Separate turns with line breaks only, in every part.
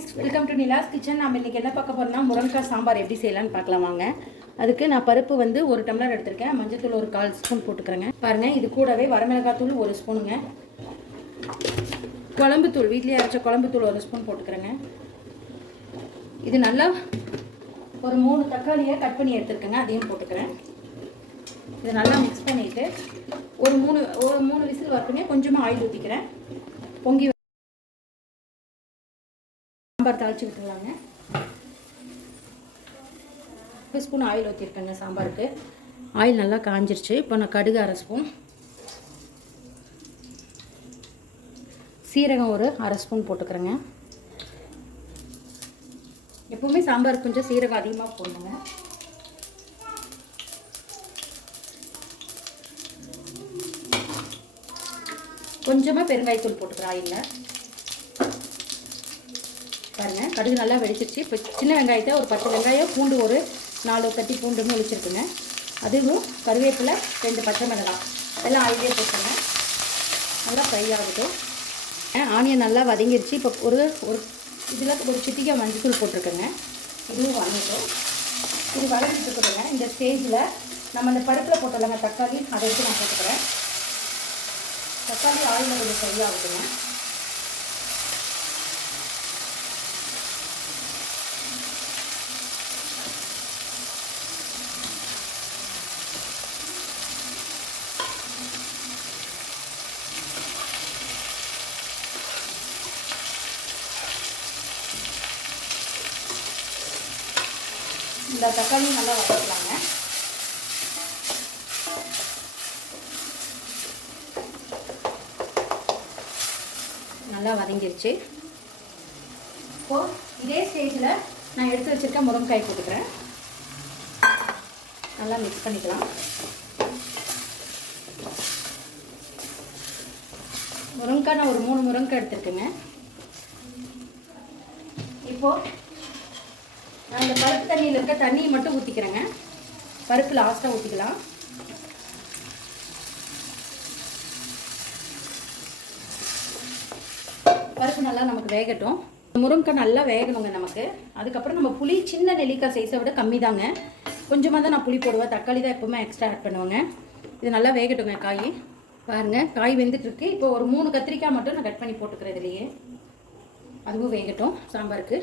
Friends welcome to Nila's kitchen நம்ம இன்றைக்கி என்ன பார்க்க போகிறோம்னா முருங்கைக்காய் சாம்பார் எப்படி செய்யலாம்னு பார்க்கலாம் வாங்க. அதுக்கு நான் பருப்பு வந்து ஒரு டம்ளர் எடுத்திருக்கேன். மஞ்சத்தூள் ஒரு கால் ஸ்பூன் போட்டுக்கிறேங்க. பாருங்கள் இது கூடவே வரமிளகாய் தூள் ஒரு ஸ்பூனுங்க. குழம்புத்தூள் வீட்லேயே அரைச்ச குழம்புத்தூள் ஒரு ஸ்பூன் போட்டுக்கிறேங்க. இது நல்லா ஒரு மூணு தக்காளியை கட் பண்ணி எடுத்துருக்கேங்க. அதையும் போட்டுக்கிறேன். இது நல்லா மிக்ஸ் பண்ணிவிட்டு ஒரு மூணு ஒரு மூணு விசில் வரட்டுங்க. கொஞ்சமாக ஆயில் ஊற்றிக்கிறேன் பொங்கி சாம்பார் தாளிச்சு விட்டுருலாங்க ஒரு ஸ்பூன் ஆயில் ஊற்றிருக்கேங்க சாம்பாருக்கு. ஆயில் நல்லா காஞ்சிருச்சு. இப்போ நான் கடுகு அரை ஸ்பூன் சீரகம் ஒரு அரை ஸ்பூன் போட்டுக்கிறேங்க. எப்பவுமே சாம்பார் கொஞ்சம் சீரகம் அதிகமாக போடணுங்க. கொஞ்சமாக பெருங்காயத்தூள் போட்டுக்கிறேன் ஆயிலில் பாருங்க. கடுகு நல்லா வெடிச்சிருச்சு. இப்போ சின்ன வெங்காயத்தை ஒரு பத்து வெங்காயம் பூண்டு ஒரு நாலு கட்டி பூண்டுன்னு ஒழிச்சிருக்குங்க அதுவும் கருவேப்பிலை ரெண்டு பச்சை மிளகாய் எல்லாம் ஆயிலே போட்டுருங்க. நல்லா ஃப்ரை ஆகட்டும். ஆனியன் நல்லா வதங்கிருச்சு. இப்போ ஒரு ஒரு இதில் ஒரு சிட்டிக்காய் மஞ்சத்தூள் போட்டிருக்கேங்க. இதுவும் வாங்கிட்டோம் இது வதங்கிட்டுருக்குதுங்க இந்த ஸ்டேஜில் நம்ம அந்த பருப்பில் போட்டோம்லங்க தக்காளி அதை வச்சு நான் போட்டுக்கிறேன். தக்காளி ஆயில் கொஞ்சம் ஃப்ரை ஆகுதுங்க இந்த தக்காளி நல்லா வதக்கலாங்க. நல்லா வதங்கிருச்சு. இப்போது இதே ஸ்டேஜில் நான் எடுத்து வச்சுருக்க முருங்காய் போட்டுக்கிறேன். நல்லா மிக்ஸ் பண்ணிக்கலாம். முருங்கைக்காய் நான் ஒரு மூணு முருங்கைக்காய் எடுத்துருக்கேங்க. இப்போது நான் இந்த பருப்பு தண்ணியில் இருக்க தண்ணியை மட்டும் ஊற்றிக்கிறேங்க பருப்பு லாஸ்ட்டாக ஊற்றிக்கலாம் பருப்பு நல்லா நமக்கு வேகட்டும். முருங்கக்காய் நல்லா வேகணுங்க நமக்கு. அதுக்கப்புறம் நம்ம புளி சின்ன நெல்லிக்காய் சைஸை விட கம்மி தாங்க கொஞ்சமாக தான் நான் புளி போடுவேன். தக்காளி தான் எப்போவுமே எக்ஸ்ட்ரா ஆட் பண்ணுவேங்க. இது நல்லா வேகட்டுங்க காய். பாருங்கள் காய் வெந்துட்டுருக்கு. இப்போ ஒரு மூணு கத்திரிக்காய் மட்டும் நான் கட் பண்ணி போட்டுக்கிறேன் இதுலேயே. அதுவும் வேகட்டும் சாம்பாருக்கு.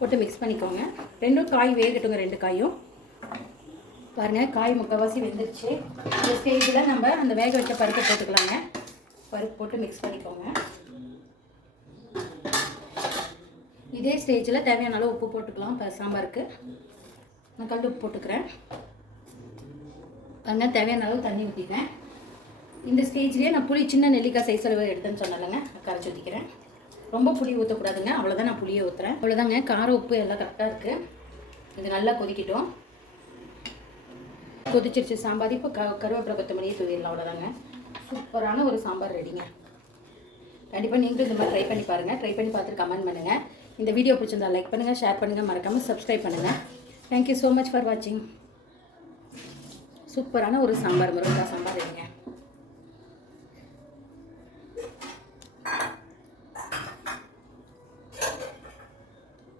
போட்டு மிக்ஸ் பண்ணிக்கோங்க. ரெண்டும் காய் வேகட்டுங்க ரெண்டு காயும். பாருங்கள் காய் முக்கால்வாசி வெந்துருச்சு. இந்த ஸ்டேஜில் நம்ம அந்த வேக வச்ச பருப்பை போட்டுக்கலாங்க. பருப்பு போட்டு மிக்ஸ் பண்ணிக்கோங்க. இதே ஸ்டேஜில் தேவையான அளவு உப்பு போட்டுக்கலாம். இப்போ சாம்பாருக்கு. நான் கல் உப்பு போட்டுக்கிறேன். பாருங்க தேவையான அளவு தண்ணி ஊற்றிக்கிறேன் இந்த ஸ்டேஜ்லேயே நான் புளி சின்ன நெல்லிக்காய் சைஸ் அளவு எடுத்தேன்னு சொன்னலைங்க கரைச்சி ஊற்றிக்கிறேன் ரொம்ப புளி ஊற்றக்கூடாதுங்க அவ்வளோதான் நான் புளியை ஊற்றுறேன் அவ்வளோதாங்க கார உப்பு எல்லாம் கரெக்டாக இருக்குது இது நல்லா கொதிக்கட்டும். கொதிச்சிருச்சு சாம்பார். இப்போ க கருவேப்பிலை கொத்தமல்லியே தூவிடலாம். அவ்வளோதாங்க சூப்பரான ஒரு சாம்பார் ரெடிங்க. கண்டிப்பாக நீங்களும் இந்த மாதிரி ட்ரை பண்ணி பாருங்கள் ட்ரை பண்ணி பார்த்துட்டு கமெண்ட் பண்ணுங்கள் இந்த வீடியோ பிடிச்சிருந்தா லைக் பண்ணுங்கள் ஷேர் பண்ணுங்கள் மறக்காமல் சப்ஸ்கிரைப் பண்ணுங்கள் தேங்க்யூ ஸோ மச் ஃபார் வாட்சிங் சூப்பரான ஒரு சாம்பார் முருங்கா சாம்பார் ரெடிங்க.